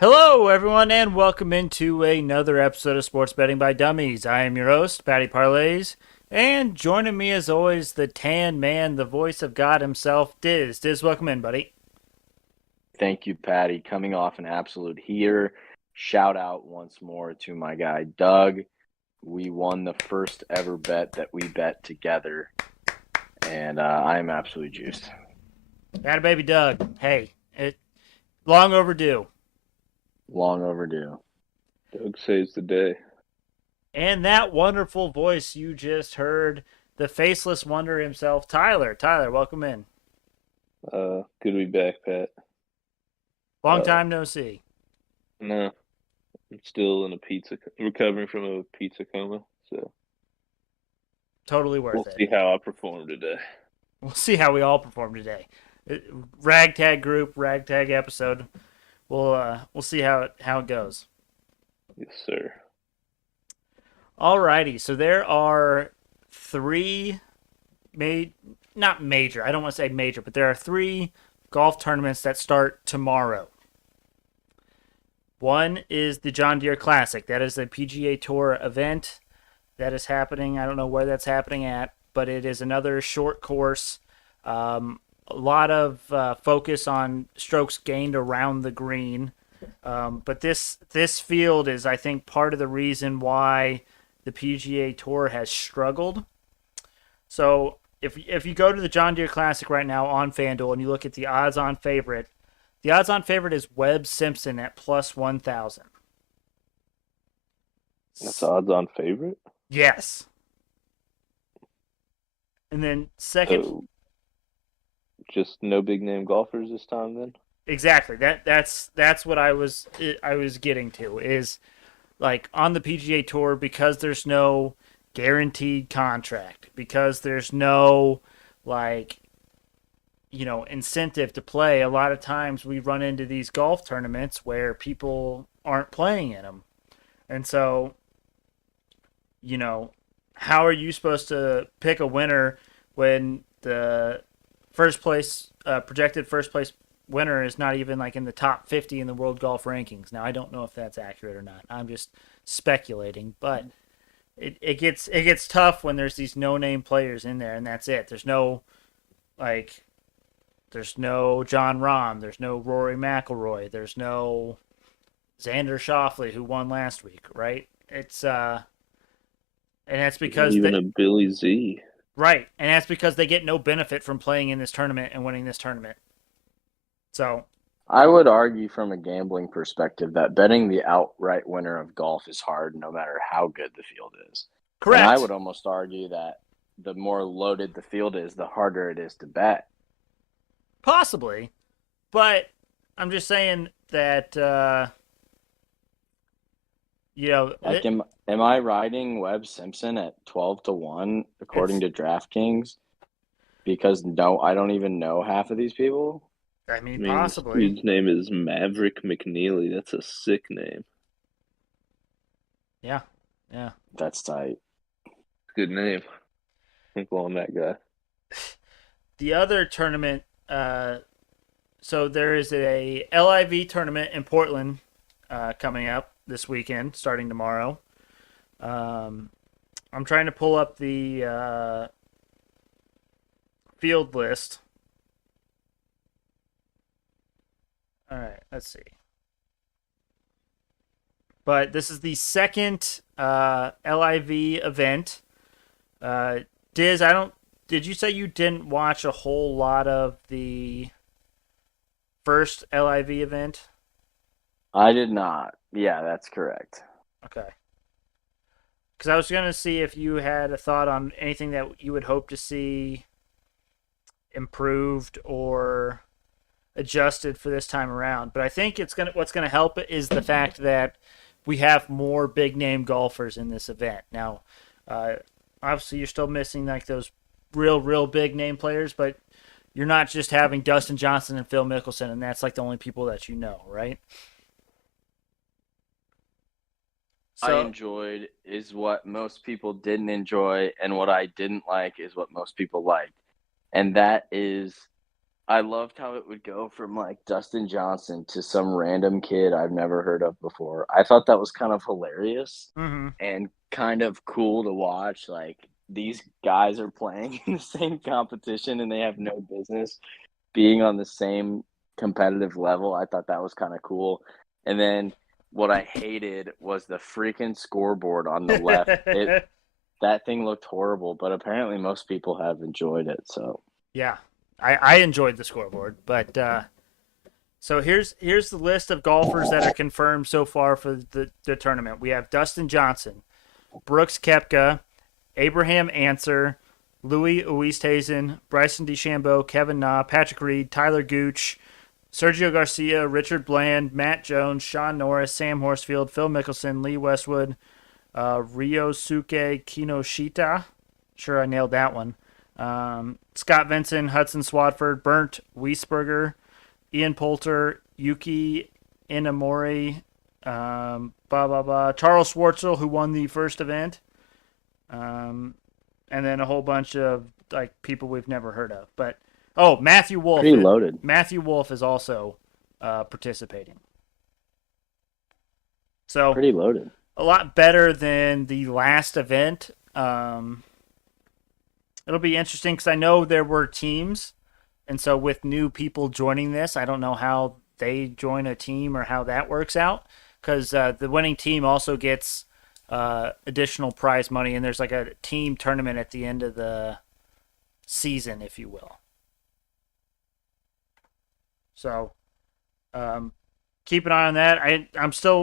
Hello, everyone, and welcome into another episode of Sports Betting by Dummies. I am your host, Patty Parlays, and joining me as always, the tan man, the voice of God himself, Dizz. Dizz, welcome in, buddy. Thank you, Patty. Coming off an absolute heater. Shout out once more to my guy, Doug. We won the first ever bet that we bet together, and I'm absolutely juiced. Got baby Doug. Hey, it long overdue. Long overdue. Doug saves the day. And that wonderful voice you just heard, the faceless wonder himself, Tyler. Tyler, welcome in. Good to be back, Pat. Long time no see. No, I'm still recovering from a pizza coma, so Totally worth we'll it. see how I perform today. We'll see how we all perform today. Ragtag group, ragtag episode. We'll see how it goes. Yes, sir. Alrighty, so there are three not major. I don't want to say major, but there are three golf tournaments that start tomorrow. One is the John Deere Classic. That is a PGA Tour event that is happening. I don't know where that's happening at, but it is another short course. A lot of focus on strokes gained around the green. But this field is, I think, part of the reason why the PGA Tour has struggled. So if you go to the John Deere Classic right now on FanDuel and you look at the odds-on favorite, the odds-on favorite is Webb Simpson at plus 1,000. That's odds-on favorite? Yes. And then second, So, just no big name golfers this time then? exactly. That's what I was getting to is like on the PGA Tour, because there's no guaranteed contract, because there's no like incentive to play. A lot of times we run into these golf tournaments where people aren't playing in them. And so, how are you supposed to pick a winner when the first place projected first place winner is not even like in the top 50 in the world golf rankings? Now, I don't know if that's accurate or not. I'm just speculating, but it gets tough when there's these no name players in there, and that's it. There's no John Rahm, there's no Rory McIlroy, there's no Xander Schauffele who won last week, right? It's and that's because Even a Billy Z. right, and that's because they get no benefit from playing in this tournament and winning this tournament. So I would argue from a gambling perspective that betting the outright winner of golf is hard no matter how good the field is. correct. And I would almost argue that the more loaded the field is, the harder it is to bet. Possibly, but I'm just saying that Like, am I riding Webb Simpson at 12-1 according to DraftKings? Because no, I don't even know half of these people. I mean, possibly. His name is Maverick McNeely. That's a sick name. Yeah. That's tight. Good name. I think on that guy. The other tournament, so there is a LIV tournament in Portland coming up this weekend, starting tomorrow. I'm trying to pull up the field list. All right, let's see. But this is the second LIV event. Diz, Did you say you didn't watch a whole lot of the first LIV event? I did not. Yeah, that's correct. Okay. Because I was going to see if you had a thought on anything that you would hope to see improved or adjusted for this time around. But I think what's gonna help it is the fact that we have more big name golfers in this event. Now, obviously, you're still missing like those real big name players, but you're not just having Dustin Johnson and Phil Mickelson, and that's like the only people that you know, right? I enjoyed is what most people didn't enjoy, and what I didn't like is what most people liked. And that is I loved how it would go from like Dustin Johnson to some random kid I've never heard of before. I thought that was kind of hilarious Mm-hmm. and kind of cool to watch. Like these guys are playing in the same competition and they have no business being on the same competitive level. I thought that was kind of cool. And then what I hated was the freaking scoreboard on the left. That thing looked horrible, but apparently most people have enjoyed it. So Yeah, I enjoyed the scoreboard, but so here's the list of golfers that are confirmed so far for the tournament. We have Dustin Johnson, Brooks Koepka, Abraham Answer, Louis Oosthuizen, Bryson DeChambeau, Kevin Na, Patrick Reed, Tyler Gooch, Sergio Garcia, Richard Bland, Matt Jones, Sean Norris, Sam Horsfield, Phil Mickelson, Lee Westwood, Ryosuke Kinoshita. Sure, I nailed that one. Scott Vincent, Hudson Swadford, Bernd Wiesberger, Ian Poulter, Yuki Inamori, Charles Schwartzel, who won the first event, and then a whole bunch of like people we've never heard of. But Matthew Wolf. pretty loaded. Matthew Wolf is also participating. So Pretty loaded. a lot better than the last event. It'll be interesting because I know there were teams, and so with new people joining this, I don't know how they join a team or how that works out. Because the winning team also gets additional prize money, and there's like a team tournament at the end of the season, if you will. So keep an eye on that.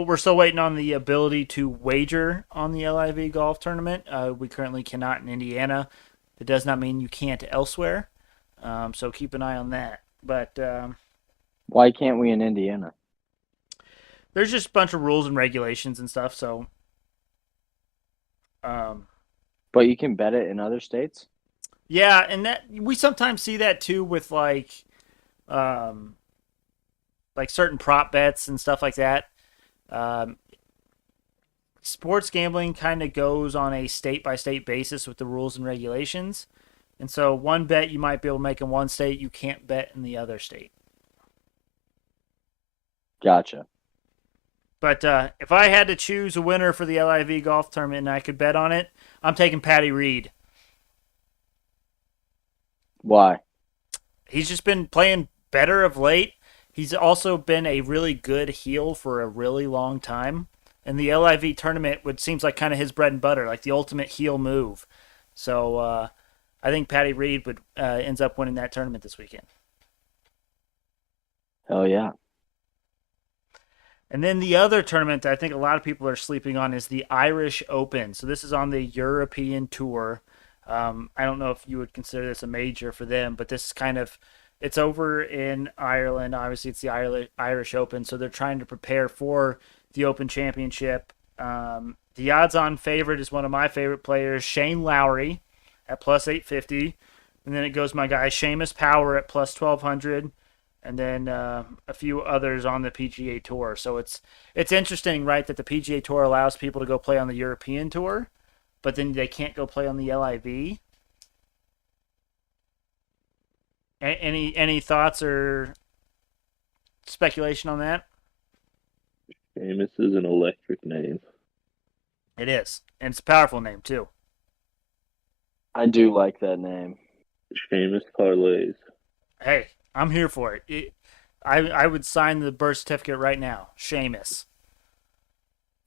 We're still waiting on the ability to wager on the LIV golf tournament. We currently cannot in Indiana. It does not mean you can't elsewhere. So keep an eye on that. But Why can't we in Indiana? there's just a bunch of rules and regulations and stuff. So, But you can bet it in other states? yeah, and that we sometimes see that too with like certain prop bets and stuff like that. Um, Sports gambling kind of goes on a state by state basis with the rules and regulations. And so one bet you might be able to make in one state, you can't bet in the other state. Gotcha. But if I had to choose a winner for the LIV golf tournament and I could bet on it, I'm taking Patty Reed. Why? He's just been playing better of late. He's also been a really good heel for a really long time. And the LIV tournament, which seems like kind of his bread and butter, like the ultimate heel move. So I think Patty Reed would ends up winning that tournament this weekend. Hell yeah. And then the other tournament that I think a lot of people are sleeping on is the Irish Open. So this is on the European Tour. I don't know if you would consider this a major for them, but this is it's over in Ireland. Obviously, it's the Irish Open, so they're trying to prepare for the Open Championship. The odds-on favorite is one of my favorite players, Shane Lowry, at plus 850. And then it goes my guy, Seamus Power, at plus 1200. And then a few others on the PGA Tour. So it's interesting, right, that the PGA Tour allows people to go play on the European Tour, but then they can't go play on the LIV. Any thoughts or speculation on that? Seamus is an electric name. It is, and it's a powerful name too. I do like that name. Seamus parlays. Hey, I'm here for it. I would sign the birth certificate right now. Seamus.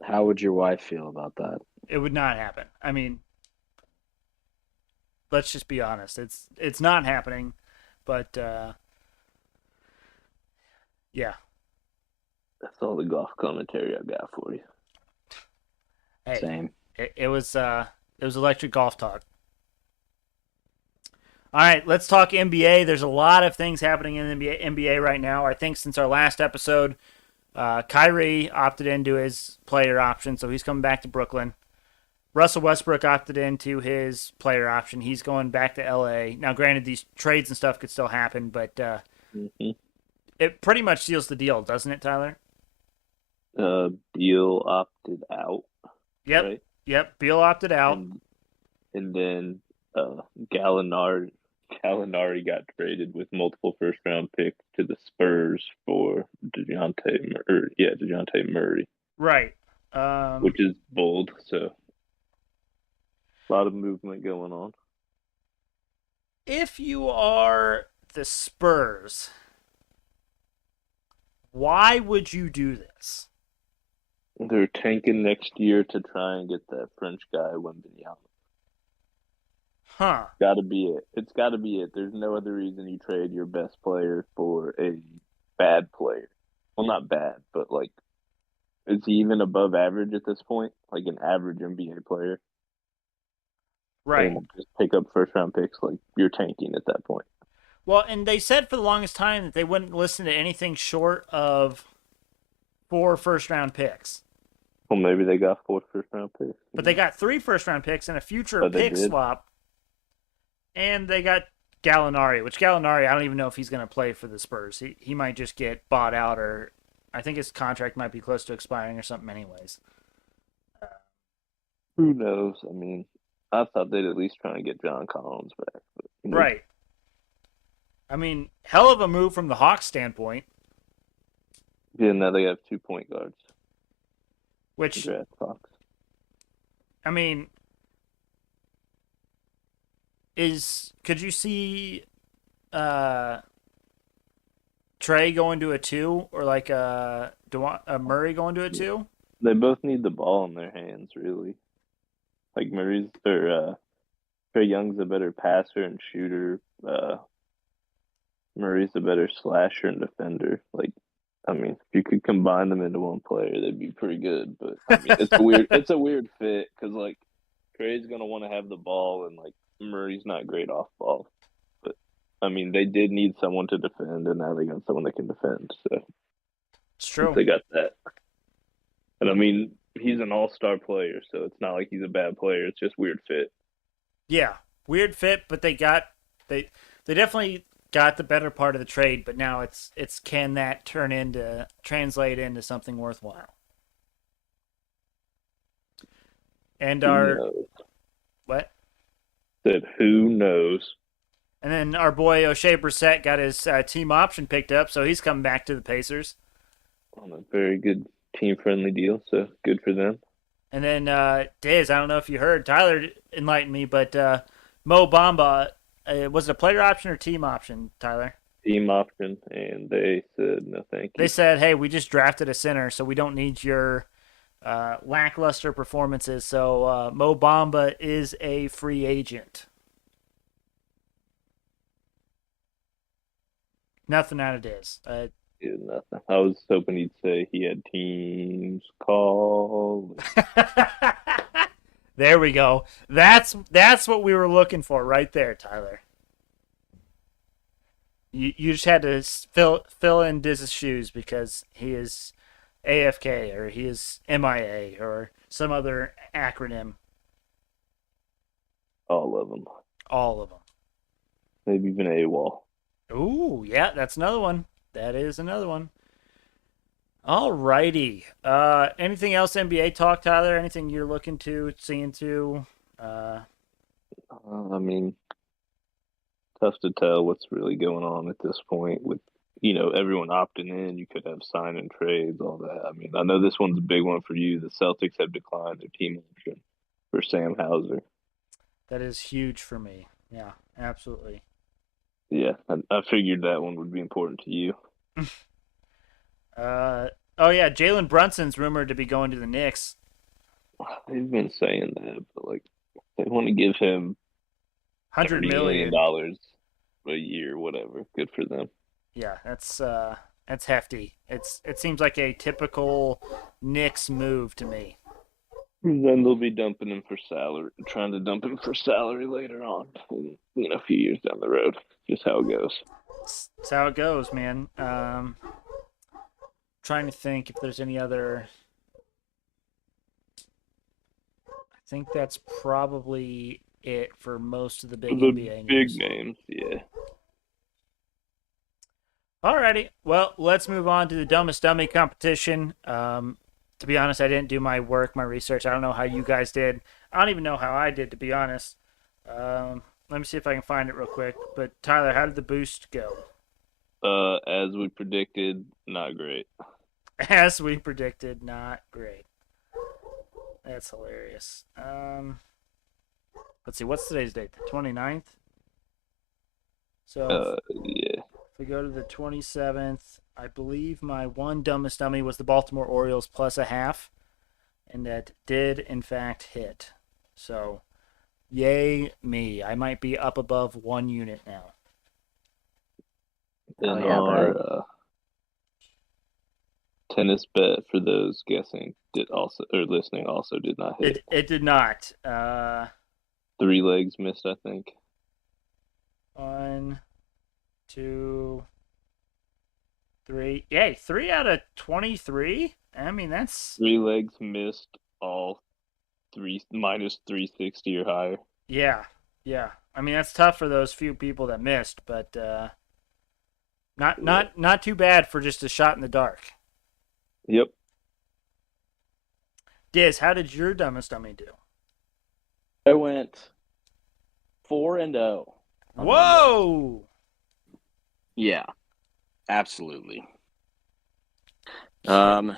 How would your wife feel about that? It would not happen. I mean, let's just be honest. It's not happening, but yeah. That's all the golf commentary I got for you. Hey, Same. it was electric golf talk. All right, let's talk NBA. There's a lot of things happening in the NBA right now. I think since our last episode, Kyrie opted into his player option, so he's coming back to Brooklyn. Russell Westbrook opted into his player option. He's going back to LA. Now, granted, these trades and stuff could still happen, but it pretty much seals the deal, doesn't it, Tyler? Beal opted out. Yep. Right? Yep. Beal opted out. And then Gallinari Gallinari got traded with multiple first round picks to the Spurs for DeJounte Murray, Right. which is bold. So a lot of movement going on. If you are the Spurs, why would you do this? They're tanking next year to try and get that French guy Wembanyama. Huh. Got to be it. It's got to be it. There's no other reason you trade your best player for a bad player. Well, not bad, but like, is he even above average at this point? Like an average NBA player? Right. And just pick up first round picks. Like, you're tanking at that point. Well, and they said for the longest time that they wouldn't listen to anything short of 4 first-round picks. Well, maybe they got 4 first round picks. But they got 3 first-round picks and a future Oh, they pick did? swap. And they got Gallinari, which Gallinari, I don't even know if he's going to play for the Spurs. He might just get bought out, or I think his contract might be close to expiring or something anyways. Who knows? I mean, I thought they'd at least try and get John Collins back. But, Right. I mean, hell of a move from the Hawks standpoint. Yeah, now they have 2 point guards. Which, Draft Fox. I mean, could you see Trey going to a 2 or like a Murray going to a 2? They both need the ball in their hands, really. Like Trey Young's a better passer and shooter. Murray's a better slasher and defender. Like, I mean, if you could combine them into one player, they'd be pretty good. But I mean, it's a weird fit because like Trey's gonna want to have the ball and like Murray's not great off ball. But I mean, they did need someone to defend, and now they got someone that can defend. So It's true. they got that. And I mean, he's an all-star player, so it's not like he's a bad player. It's just weird fit. Yeah, weird fit, but they definitely got the better part of the trade. But now it's can that translate into something worthwhile? And Who knows? what? Said who knows? And then our boy O'Shea Brissett got his team option picked up, so he's coming back to the Pacers. On a very good team-friendly deal, so good for them. And then Dizz, I don't know if you heard, Tyler enlightened me, but Mo Bamba, was it a player option or team option, Tyler? Team option, and they said no thank you. They said, hey, we just drafted a center, so we don't need your lackluster performances. So Mo Bamba is a free agent. Nothing out of Dizz. Yeah, nothing. I was hoping he'd say he had teams call. There we go. That's what we were looking for right there, Tyler. You just had to fill in Dizz's shoes because he is AFK or he is MIA or some other acronym. All of them. All of them. Maybe even AWOL. Ooh, yeah, that's another one. That is another one. All righty. Anything else NBA talk, Tyler? Anything you're looking to, seeing to? I mean, tough to tell what's really going on at this point with, everyone opting in. You could have sign and trades, all that. I mean, I know this one's a big one for you. The Celtics have declined their team option for Sam Hauser. That is huge for me. Yeah, absolutely. Yeah, I figured that one would be important to you. Oh yeah, Jalen Brunson's rumored to be going to the Knicks. They've been saying that, but like they want to give him $100 million a year, whatever. Good for them. Yeah, that's hefty. It seems like a typical Knicks move to me. Then they'll be dumping him for salary, trying to dump him for salary later on, in, a few years down the road. Just how it goes. That's how it goes, man. Trying to think if there's any other. I think that's probably it for most of the big NBA news. Big names, yeah. Alrighty, well, let's move on to the Dumbest Dummy Competition. To be honest, I didn't do my work, my research. I don't know how you guys did. I don't even know how I did, to be honest. Let me see if I can find it real quick. But Tyler, how did the boost go? As we predicted, not great. As we predicted, not great. That's hilarious. Let's see, what's today's date? The 29th? So Yeah. if we go to the 27th, I believe my one dumbest dummy was the Baltimore Orioles plus a half, and that did in fact hit. So yay me. I might be up above 1 unit now. And yeah, our tennis bet for those guessing did also or listening also did not hit. It did not. 3 legs missed, I think. 1, 2, 3. Yay, 3 out of 23? I mean, that's 3 legs missed, all minus 360 or higher. yeah. I mean, that's tough for those few people that missed, but not too bad for just a shot in the dark. Yep. Diz, how did your dumbest dummy do? I went 4-0. Whoa! Yeah, absolutely. The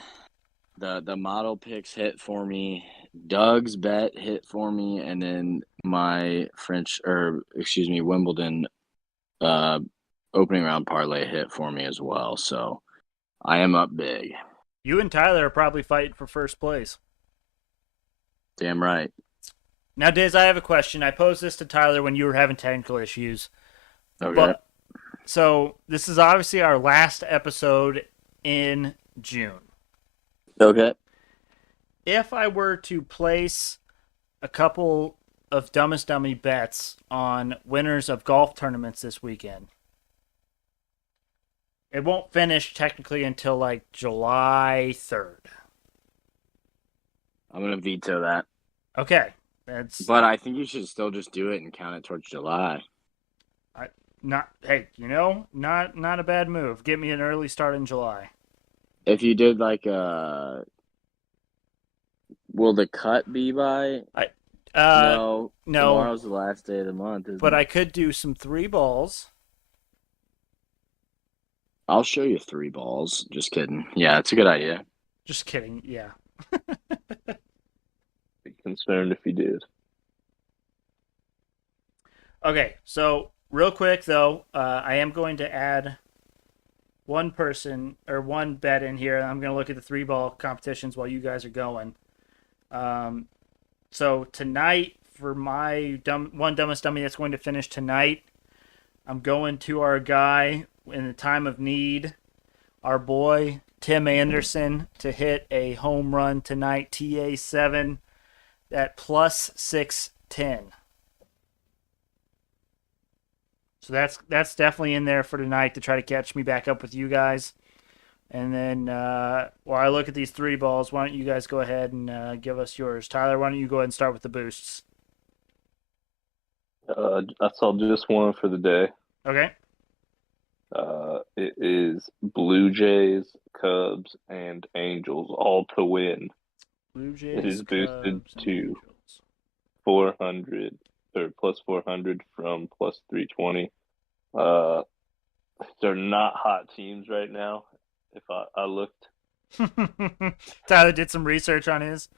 model picks hit for me. Doug's bet hit for me, and then my Wimbledon opening round parlay hit for me as well. So I am up big. You and Tyler are probably fighting for first place. Damn right. Now, Diz, I have a question. I posed this to Tyler when you were having technical issues. Okay. So this is obviously our last episode in June. Okay. If I were to place a couple of dumbest dummy bets on winners of golf tournaments this weekend, it won't finish technically until like July 3rd. I'm gonna veto that. Okay. But I think you should still just do it and count it towards July. Not a bad move. Get me an early start in July. If you did like will the cut be by? No. Tomorrow's the last day of the month, isn't but it? I could do some 3 balls. I'll show you 3 balls. Just kidding. Yeah, it's a good idea. Just kidding. Yeah. Be concerned if you did. Okay, so real quick though, I am going to add one person or one bet in here. I'm going to look at the 3 ball competitions while you guys are going. So tonight for my dumbest dummy that's going to finish tonight, I'm going to our guy in the time of need, our boy Tim Anderson, to hit a home run tonight, TA7 at plus 610. So that's definitely in there for tonight to try to catch me back up with you guys. And then while I look at these 3 balls, why don't you guys go ahead and give us yours? Tyler, why don't you go ahead and start with the boosts? I saw just one for the day. Okay. It is Blue Jays, Cubs, and Angels all to win. Blue Jays, It is boosted Cubs, and to Angels. 400 or plus 400 from plus 320. They're not hot teams right now. If I looked, Tyler did some research on his.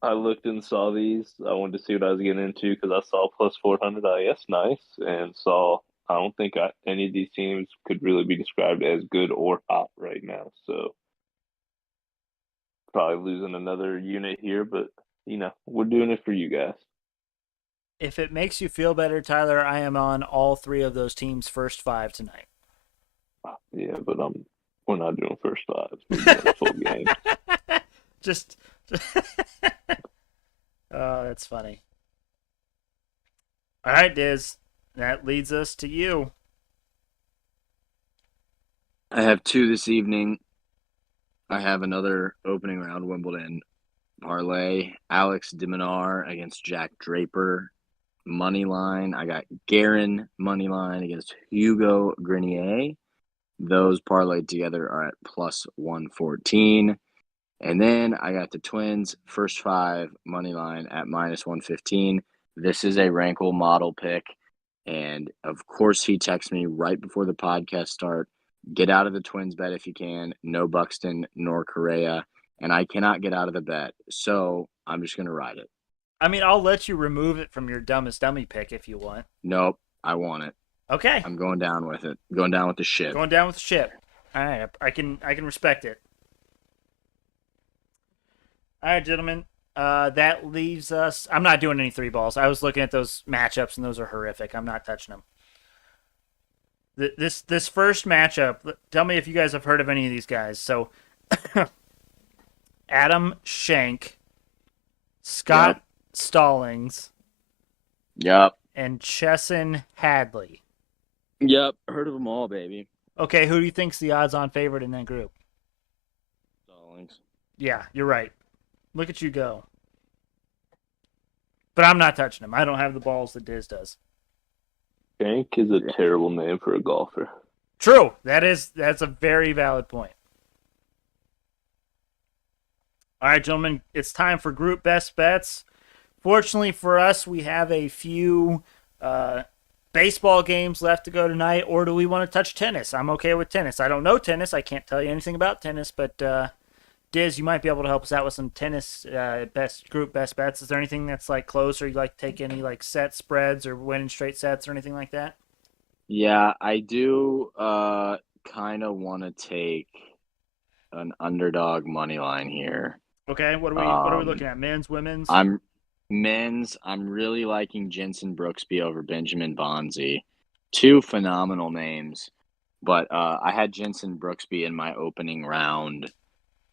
I looked and saw these. I wanted to see what I was getting into because I saw plus 400. Yes, nice, and saw. I don't think any of these teams could really be described as good or hot right now. So probably losing another unit here, but we're doing it for you guys. If it makes you feel better, Tyler, I am on all 3 of those teams' first 5 tonight. Yeah, but we're not doing first 5. We're doing a full game. Just oh, that's funny. All right, Diz. That leads us to you. I have 2 this evening. I have another opening round Wimbledon parlay. Alex Diminar against Jack Draper. Money line. I got Guerin money line against Hugo Grenier. Those parlayed together are at plus 114. And then I got the Twins first 5 money line at minus 115. This is a Rankle model pick. And of course, he texts me right before the podcast start. Get out of the Twins bet if you can. No Buxton nor Correa, and I cannot get out of the bet. So I'm just gonna ride it. I mean, I'll let you remove it from your dumbest dummy pick if you want. Nope, I want it. Okay. I'm going down with it. Going down with the ship. Going down with the ship. All right, I can respect it. All right, gentlemen. That leaves us. I'm not doing any three balls. I was looking at those matchups, and those are horrific. I'm not touching them. This first matchup. Tell me if you guys have heard of any of these guys. So, Adam Schenk, Scott Stallings, Yep. and Chesson Hadley. Yep. Heard of them all, baby. Okay, who do you think's the odds-on favorite in that group? Stallings. Yeah, you're right. Look at you go. But I'm not touching him. I don't have the balls that Dizz does. Shank is a terrible name for a golfer. True. That's a very valid point. All right, gentlemen, it's time for group best bets. Fortunately for us, we have a few baseball games left to go tonight, or do we want to touch tennis? I'm okay with tennis. I don't know tennis. I can't tell you anything about tennis, but Dizz, you might be able to help us out with some tennis group best bets. Is there anything that's like close, or you'd like to take any like set spreads or winning straight sets or anything like that? Yeah, I do kind of want to take an underdog money line here. Okay, what are we looking at? Men's, women's? I'm really liking Jensen Brooksby over Benjamin Bonzi. Two phenomenal names. But I had Jensen Brooksby in my opening round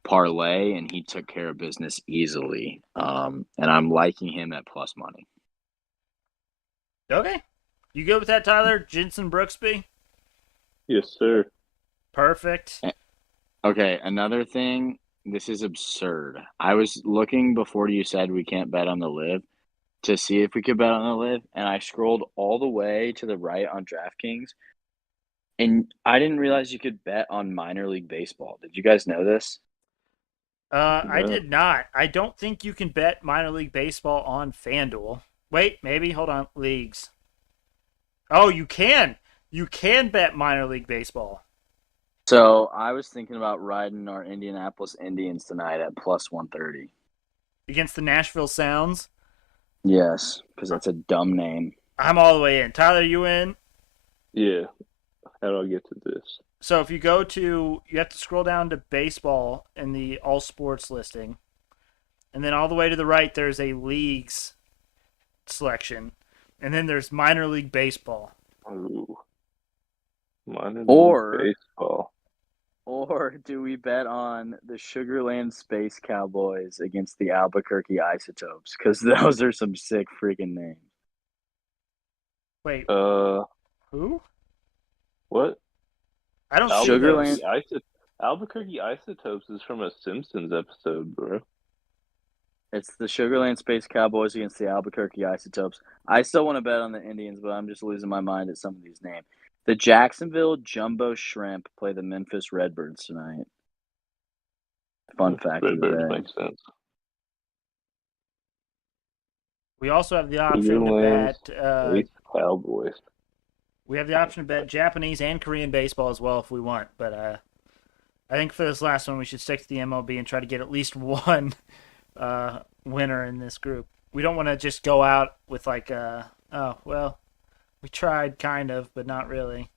parlay, and he took care of business easily. And I'm liking him at plus money. Okay. You good with that, Tyler? Jensen Brooksby? Yes, sir. Perfect. Okay, another thing. This is absurd. I was looking before you said we can't bet on the live to see if we could bet on the live, and I scrolled all the way to the right on DraftKings, and I didn't realize you could bet on minor league baseball. Did you guys know this? I No. did not. I don't think you can bet minor league baseball on FanDuel. Wait, maybe. Hold on. Leagues. Oh, you can. You can bet minor league baseball. So I was thinking about riding our Indianapolis Indians tonight at plus 130. Against the Nashville Sounds. Yes, because that's a dumb name. I'm all the way in. Tyler, you in? Yeah. How do I get to this? So if you you have to scroll down to baseball in the all sports listing. And then all the way to the right, there's a leagues selection. And then there's minor league baseball. Ooh. Minor league Or- baseball. Or do we bet on the Sugarland Space Cowboys against the Albuquerque Isotopes? Because those are some sick freaking names. Wait, who? What? I don't see Sugarland- those. Albuquerque Isotopes is from a Simpsons episode, bro. It's the Sugarland Space Cowboys against the Albuquerque Isotopes. I still want to bet on the Indians, but I'm just losing my mind at some of these names. The Jacksonville Jumbo Shrimp play the Memphis Redbirds tonight. Fun fact of the Redbirds day. makes sense. We also have the option to Sugarland bet. Space Cowboys. We have the option to bet Japanese and Korean baseball as well if we want. But I think for this last one, we should stick to the MLB and try to get at least one winner in this group. We don't want to just go out with like, oh, well, we tried kind of, but not really.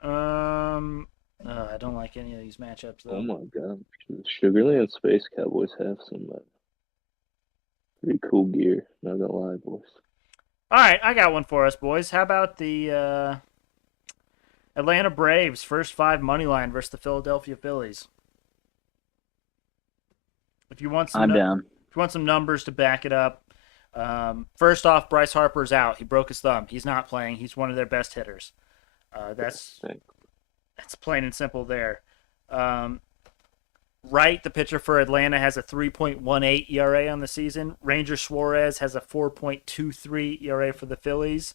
I don't like any of these matchups, though. Oh my god. The Sugarland Space Cowboys have some pretty cool gear. Not gonna lie, boys. All right, I got one for us, boys. How about the Atlanta Braves first five money line versus the Philadelphia Phillies? If you want some, I'm down. If you want some numbers to back it up, first off, Bryce Harper's out. He broke his thumb. He's not playing. He's one of their best hitters. That's plain and simple there. Wright, the pitcher for Atlanta, has a 3.18 ERA on the season. Ranger Suarez has a 4.23 ERA for the Phillies.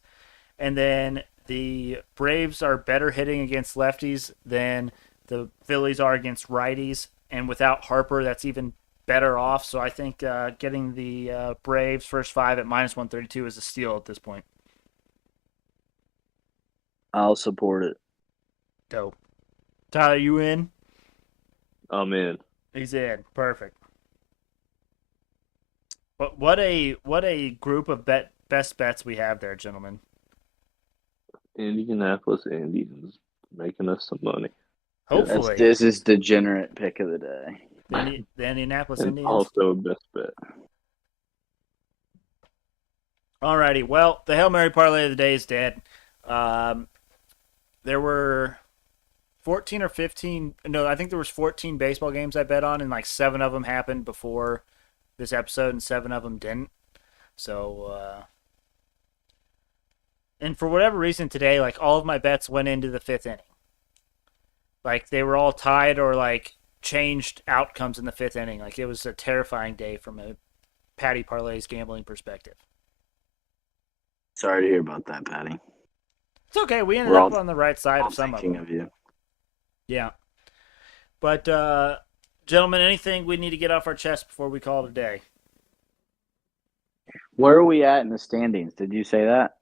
And then the Braves are better hitting against lefties than the Phillies are against righties. And without Harper, that's even better off. So I think getting the Braves first 5 at -132 is a steal at this point. I'll support it. Dope. Tyler, you in? I'm in. He's in. Perfect. But what a group of best bets we have there, gentlemen. Indianapolis Indians making us some money. Hopefully, That's Dizz's degenerate pick of the day. the Indianapolis And Indians. also a best bet. Alrighty. Well, the Hail Mary parlay of the day is dead. There were 14 or 15. No, I think there was 14 baseball games I bet on, and like 7 of them happened before this episode, and 7 of them didn't. So, and for whatever reason today, like all of my bets went into the 5th inning. Like they were all tied or like changed outcomes in the 5th inning. Like it was a terrifying day from a Patty Parlay's gambling perspective. Sorry to hear about that, Patty. It's okay. We ended We're up all- on the right side I'm of some of thinking them. of you. Yeah. But, gentlemen, anything we need to get off our chest before we call it a day? Where are we at in the standings? Did you say that?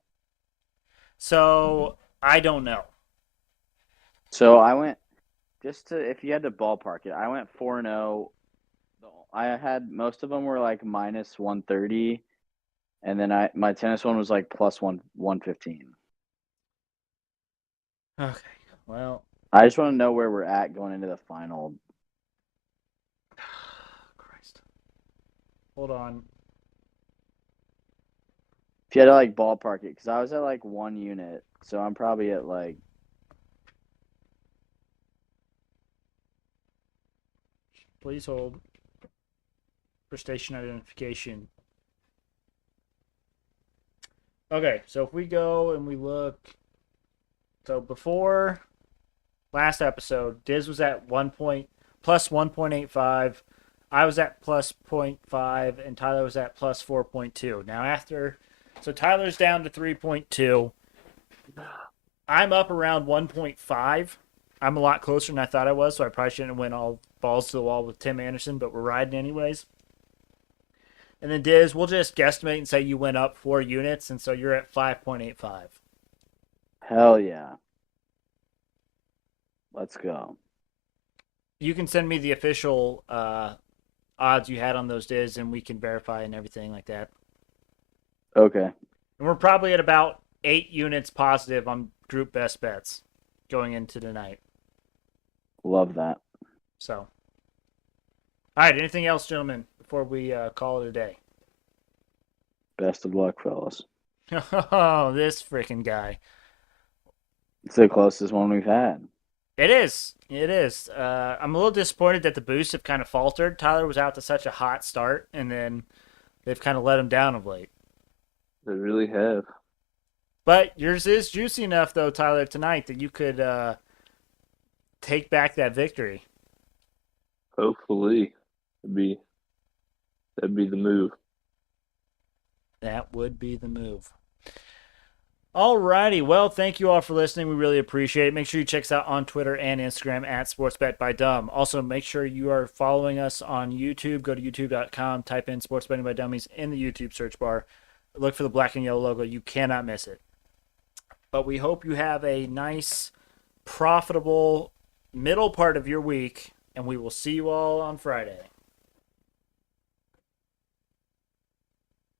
So, I don't know. So I went if you had to ballpark it, I went 4-0. I had most of them were like -130, and then my tennis one was like +115. Okay. Well, I just want to know where we're at going into the final. Christ. Hold on. If you had to like ballpark it, because I was at like 1 unit, so I'm probably at like. Please hold for station identification. Okay, so if we go and we look. So before last episode, Dizz was at plus 1.85. I was at plus 0.5, and Tyler was at plus 4.2. Now so Tyler's down to 3.2. I'm up around 1.5. I'm a lot closer than I thought I was, so I probably shouldn't have went all balls to the wall with Tim Anderson, but we're riding anyways. And then Diz, we'll just guesstimate and say you went up 4 units, and so you're at 5.85. Hell yeah. Let's go. You can send me the official odds you had on those Diz, and we can verify and everything like that. Okay. And we're probably at about 8 units positive on group best bets going into tonight. Love that. So, all right. Anything else, gentlemen, before we call it a day? Best of luck, fellas. Oh, this freaking guy. It's the closest one we've had. It is. It is. I'm a little disappointed that the boosts have kind of faltered. Tyler was out to such a hot start, and then they've kind of let him down of late. They really have. But yours is juicy enough, though, Tyler, tonight that you could take back that victory. Hopefully, that'd be the move. That would be the move. Alrighty, well, thank you all for listening. We really appreciate it. Make sure you check us out on Twitter and Instagram at SportsBetByDumb. Also, make sure you are following us on YouTube. Go to youtube.com, type in Sports Betting by Dummies in the YouTube search bar. Look for the black and yellow logo. You cannot miss it. But we hope you have a nice, profitable middle part of your week, and we will see you all on Friday.